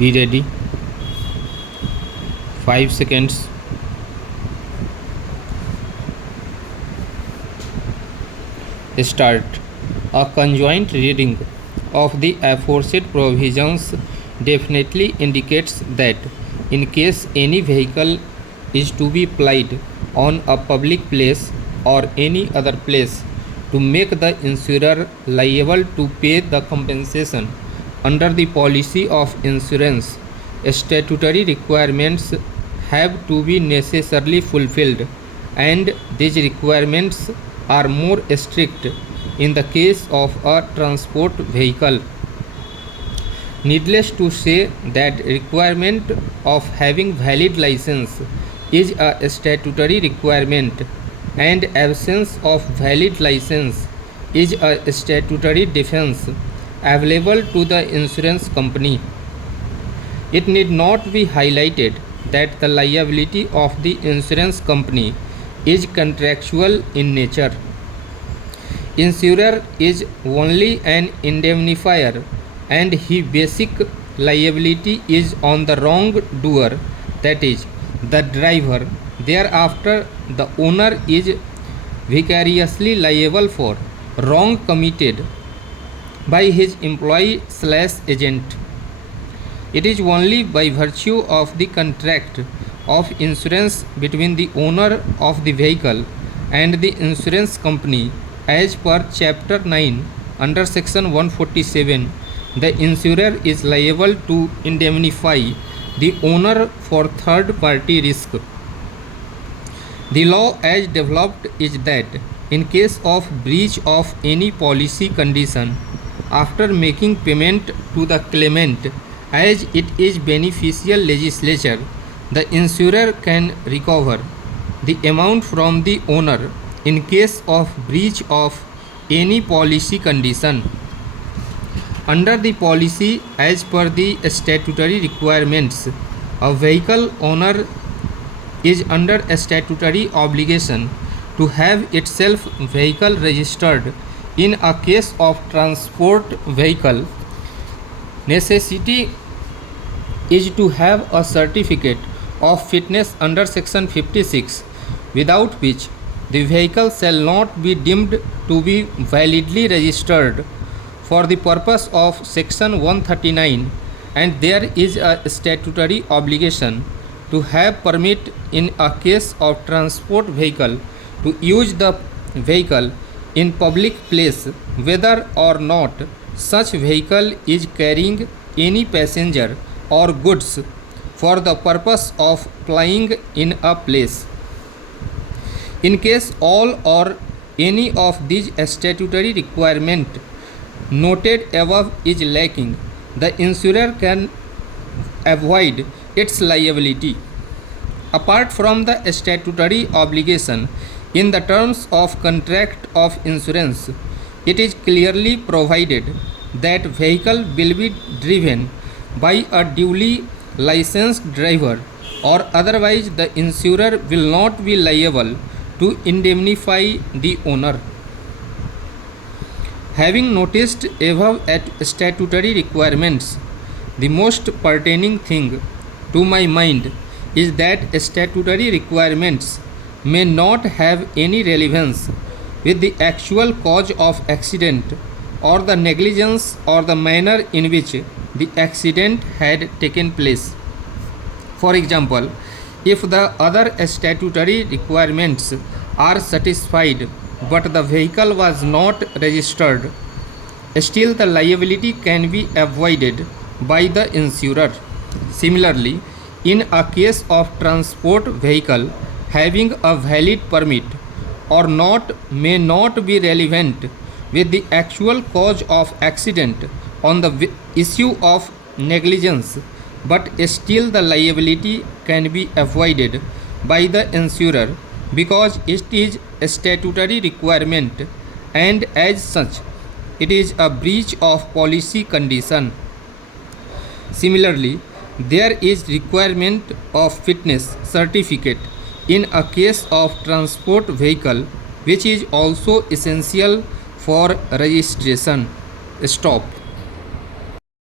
Be ready. 5 seconds. Start. A conjoint reading of the aforesaid provisions definitely indicates that in case any vehicle is to be plied on a public place or any other place to make the insurer liable to pay the compensation under the policy of insurance, statutory requirements have to be necessarily fulfilled, and these requirements are more strict in the case of a transport vehicle. Needless to say that requirement of having valid license is a statutory requirement, and absence of valid license is a statutory defense available to the insurance company. It need not be highlighted that the liability of the insurance company is contractual in nature. Insurer is only an indemnifier, and his basic liability is on the wrongdoer, that is, the driver. Thereafter, the owner is vicariously liable for wrong committed by his employee/agent. It is only by virtue of the contract of insurance between the owner of the vehicle and the insurance company as per Chapter 9 under Section 147, the insurer is liable to indemnify the owner for third-party risk. The law as developed is that in case of breach of any policy condition, after making payment to the claimant as it is beneficial legislature, the insurer can recover the amount from the owner in case of breach of any policy condition. Under the policy as per the statutory requirements, a vehicle owner is under a statutory obligation to have itself vehicle registered. In a case of transport vehicle, necessity is to have a certificate of fitness under Section 56, without which the vehicle shall not be deemed to be validly registered for the purpose of Section 139, and there is a statutory obligation to have permit in a case of transport vehicle to use the vehicle in public place, whether or not such vehicle is carrying any passenger or goods for the purpose of plying in a place. In case all or any of these statutory requirements noted above is lacking, the insurer can avoid its liability. Apart from the statutory obligation in the terms of contract of insurance, it is clearly provided that vehicle will be driven by a duly licensed driver, or otherwise the insurer will not be liable to indemnify the owner. Having noticed above at statutory requirements, the most pertaining thing to my mind is that statutory requirements may not have any relevance with the actual cause of accident or the negligence or the manner in which the accident had taken place. For example, if the other statutory requirements are satisfied but the vehicle was not registered, still the liability can be avoided by the insurer. Similarly, in a case of transport vehicle having a valid permit or not may not be relevant with the actual cause of accident on the issue of negligence, but still the liability can be avoided by the insurer because it is a statutory requirement, and as such it is a breach of policy condition. Similarly, there is requirement of fitness certificate in a case of transport vehicle, which is also essential for registration. Stop.